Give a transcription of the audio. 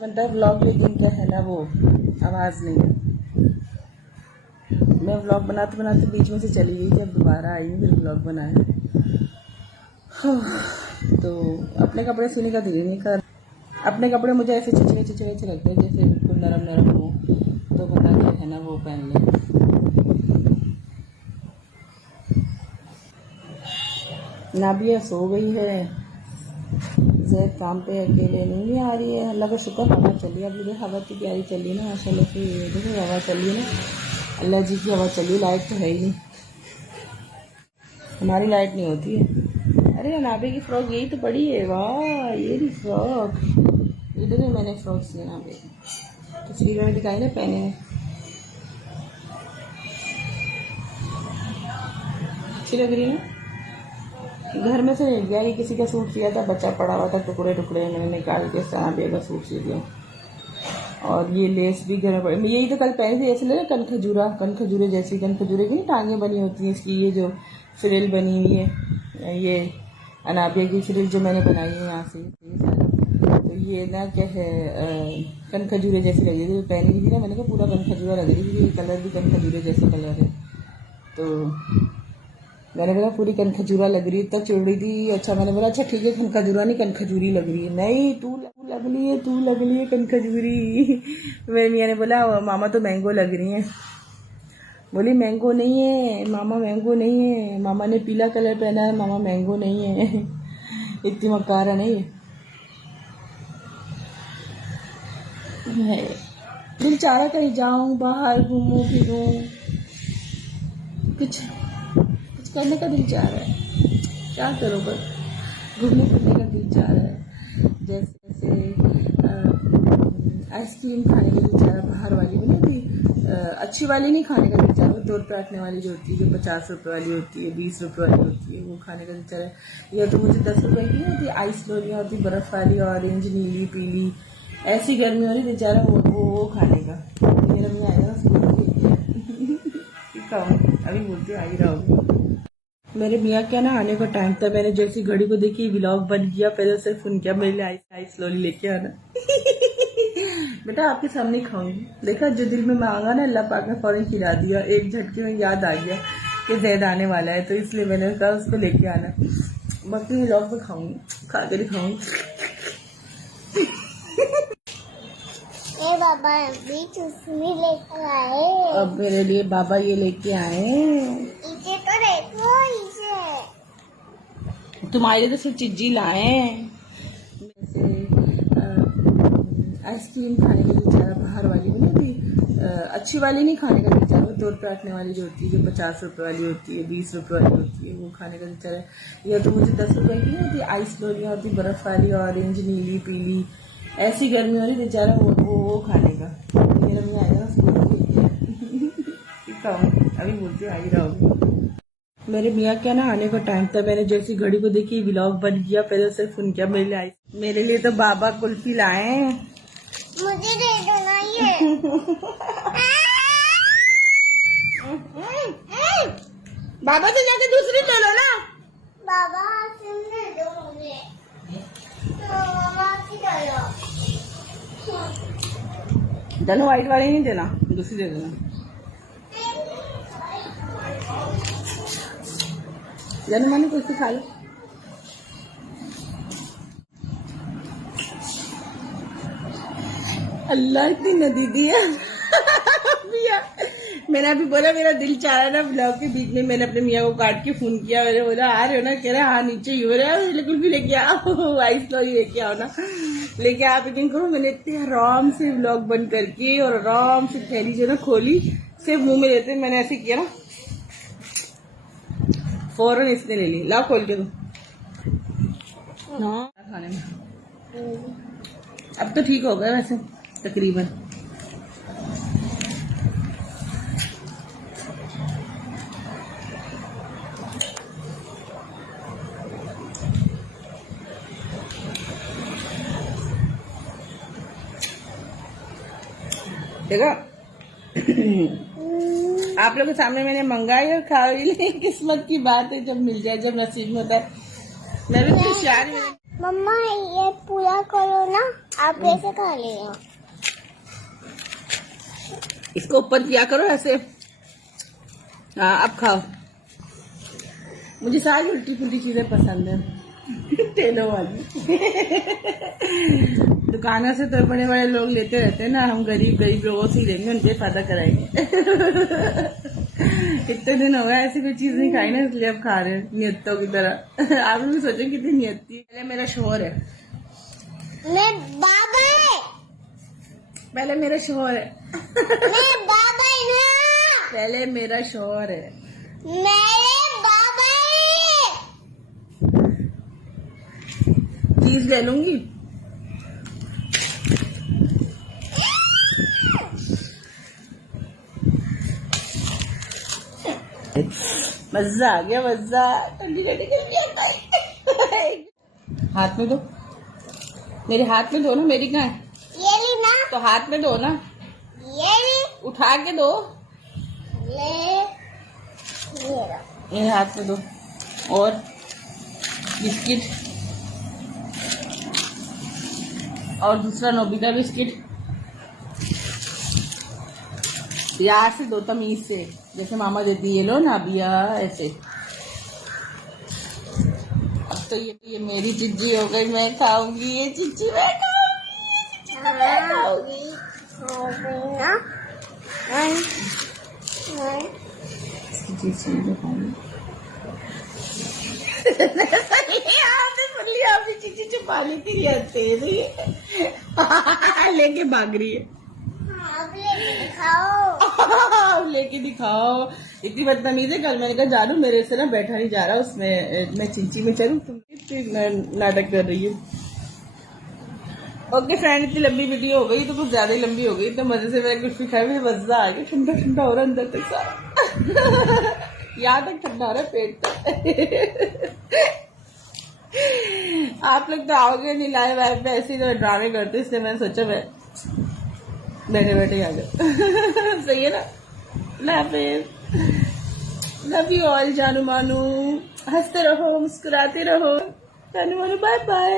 बनता है व्लॉग, लेकिन क्या है ना वो आवाज़ नहीं है। मैं व्लॉग बनाते बनाते बीच में से चली गई थी, अब दोबारा आई हूँ फिर व्लॉग बनाया। तो अपने कपड़े सीने का दिल नहीं कर, अपने कपड़े मुझे ऐसे चिचड़े चिचड़े अच्छे लगते हैं जैसे बिल्कुल नरम नरम हो, तो बना के है ना वो पहन ले। नाबिया सो गई है, जैद काम पे अकेले नहीं आ रही है। अल्लाह का शुक्र हवा चली, अब मुझे हवा की प्यारी चली ना माशाल्लाह से। देखो हवा चली ना, अल्लाह जी की हवा चली। लाइट तो है ही नहीं, हमारी लाइट नहीं होती है। अरे नाबे की फ्रॉक यही तो पड़ी है, वाह ये भी फ्रॉक, इधर में मैंने फ्रॉक सी नाबे की, तो फ्री में दिखाई ना पहने में अच्छी लग रही है ना। घर में से मिल गया, ये किसी का सूट सिया था, बच्चा पड़ा हुआ था, टुकड़े टुकड़े मैंने निकाल के नाबिया का सूट सी दिया। और ये लेस भी घर में पड़ी, यही तो कल पहनी थी, ऐसे लगे कनखजूरे जैसी, कनखजूरे की टांगें बनी होती हैं इसकी, ये जो फ्रिल बनी हुई है, ये अनाबिया की फ्रिल जो मैंने बनाई है यहाँ से, तो ये ना क्या है कनखजूरे जैसी लग रही थी, पहनी हुई थी ना, मैंने कहा पूरा कनखजूरा लग रही थी, कलर भी कनखजूरे जैसा कलर है, तो मैंने बोला पूरी कनखजूरा लग रही है, तब चिड़ रही थी। अच्छा मैंने बोला अच्छा ठीक है, कनखजूरा नहीं कनखजूरी लग रही है। नहीं तू लग रही है कनखजूरी। मेरे मियाँ ने बोला मामा तो मैंगो लग रही है। बोली मैंगो नहीं है मामा, मैंगो नहीं है मामा ने पीला कलर पहना है, मामा मैंगो नहीं है। इतनी मकारा नहीं है, दिल चाह रहा कहीं जाऊं बाहर घूमूं फिरूं, कुछ करने का दिल चाह रहा है, क्या करो बस घूमने फिरने का दिल चाह रहा है। जैसे आइसक्रीम खाने का दिल चाह रहा है, बाहर वाली बनी थी, अच्छी वाली नहीं खाने का दिल चाह रहा है, 2 रुपये आटने वाली जो होती है, जो 50 रुपये वाली होती है, 20 रुपये वाली होती है, वो खाने का दिल चाह रहा है। या तो मुझे 10 रुपये की नहीं होती आइस लोलियाँ होती, बर्फ़ वाली, ऑरेंज नीली पीली, ऐसी गर्मी हो रही दिल चाह रहा है वो खाने का। मेरा भी आएगा खाऊँ, अभी बोलती हूँ आ ही रहोगे। मेरे मियाँ क्या ना आने का टाइम था, मैंने जैसी घड़ी को देखी व्लॉग बन किया, पहले सिर्फ फोन किया मेरे लिए आइस स्लोली लेके आना। बेटा आपके सामने खाऊंगी, देखा जो दिल में मांगा ना अल्लाह पाक ने फौरन खिला दिया, एक झटके में याद आ गया कि जैद आने वाला है, तो इसलिए मैंने कहा उसको लेके आना। बाकी व्लॉग में खाऊंगी, खा कर खाऊंगी। बाबा अभी चुस्मी लेकर आए, अब मेरे लिए बाबा ये लेके आए, इसे तो देखो, इसे तुम्हारे लिए तो सिर्फ चिज्जी लाए। जैसे आइसक्रीम खाने का दिल चाह रहा, बाहर वाली बनी थी, अच्छी वाली नहीं खाने का दिल चाह रहा, 2 रुपये आटने वाली जो होती है, जो 50 रुपये वाली होती है, 20 रुपये वाली होती है, वो खाने का दिल चाह रहा है। या तो मुझे 10 रुपये की नहीं होती आइस लोलियाँ होती, बर्फ़ वाली, ऑरेंज नीली पीली, ऐसी गर्मी हो रही दिल चाह रहा है वो खाने का। मेरा भी आएगा खाऊँ, अभी बोलती हूँ आ ही रहोगे। मेरे मियाँ क्या ना आने का टाइम था, मैंने जैसी घड़ी को देखी व्लॉग बन किया, पहले सिर्फ फोन किया मेरे लिए तो बाबा कुल्फी लाए, मुझे दे देना ये। बाबा तो जाके दूसरी ले लो ना। बाबा सिम दे दो मुझे, तो मामा की दे दो। डनो व्हाइट वाली नहीं देना, दूसरी दे देना। जानो मानी कुछ खा लो। अल्लाह इतनी नदी दी है। मैंने अभी बोला मेरा दिल चाह रहा ना, ब्लॉग के बीच में मैंने अपने मियाँ को काट के फोन किया, मैंने बोला आ रहे हो ना, कह रहा हाँ नीचे ही हो रहा है, बिल्कुल भी लेके आओ आइस लो लेके आओ ना, लेके आप यकीन करो मैंने इतने आराम से व्लॉग बंद करके और आराम से थैली जो ना खोली, सिर्फ मुंह में लेते मैंने ऐसे किया ना, फौरन इसने ले ली। लाओ खोल के दो ना खाने में। अब तो ठीक हो गया वैसे तकरीबन। देखो आप लोग के सामने मैंने मंगाई और खा ली, किस्मत की बात है, जब मिल जाए, जब नसीब में होता है। मैं भी खुश यार मम्मा ये पूरा करो ना, आप ऐसे खा लेना। इसको ऊपर किया करो ऐसे। हाँ अब खाओ। मुझे सारी उल्टी पुल्टी चीजें पसंद है। तेलों वाली। दुकानों से तो बड़े बड़े लोग लेते रहते हैं ना, हम गरीब गरीब लोगों से ही लेंगे, उनके फायदा कराएंगे। इतने दिन हो गए ऐसी कोई चीज नहीं खाई ना, इसलिए अब खा रहे हैं नियतों की तरह। आप लोग सोचें कितनी नियती। पहले मेरा शोहर है, मैं बाबा है, पहले मेरा शोहर है। मैं बाबा है ना, पहले मेरा शोहर है। मेरे बाबा है। चीज ले लूंगी। मजा आ गया, मजा। ठंडी ठंडी गर्मी। हाथ में दो, मेरे हाथ में दो ना, मेरी कहाँ है? ये ली ना, तो हाथ में दो ना, ये ली, उठा के दो। ले लो। ये हाथ में दो। और बिस्किट, और दूसरा नोबिता बिस्किट। यार से दो, तमीज से, जैसे मामा देती है। ये लो ना अबिया, ऐसे। अब तो ये मेरी चिज्जी हो गई, मैं खाऊंगी ये चिज्जी, मैं खाऊंगी। आपने चिज्जी छुपा लेती तेज लेके भाग रही है। लेके दिखाओ। इतनी बदतमीज है। कल मैंने कहा जानू मेरे से ना बैठा नहीं जा रहा, उसमें मैं चिंची में चलूं, तुम इतनी नाटक कर रही है। ओके फ्रेंड, इतनी लंबी वीडियो हो गई तो कुछ ज्यादा ही लंबी हो गई। तो मजे से मैंने कुछ भी खाया, मुझे मजा आ गया। ठंडा ठंडा हो रहा अंदर तक सारा। यहाँ तक ठंडा हो रहा है, पेट तक। आप लोग तो आओगे नहीं लाइव वाइव पे, ऐसे ही तो ड्रामे करते, इसलिए मैंने सोचा मैं बैठे बैठे आ गए। सही है ना। लव यू ऑल जानू मानू। हंसते रहो, मुस्कुराते रहो। जानू मानू बाय बाय।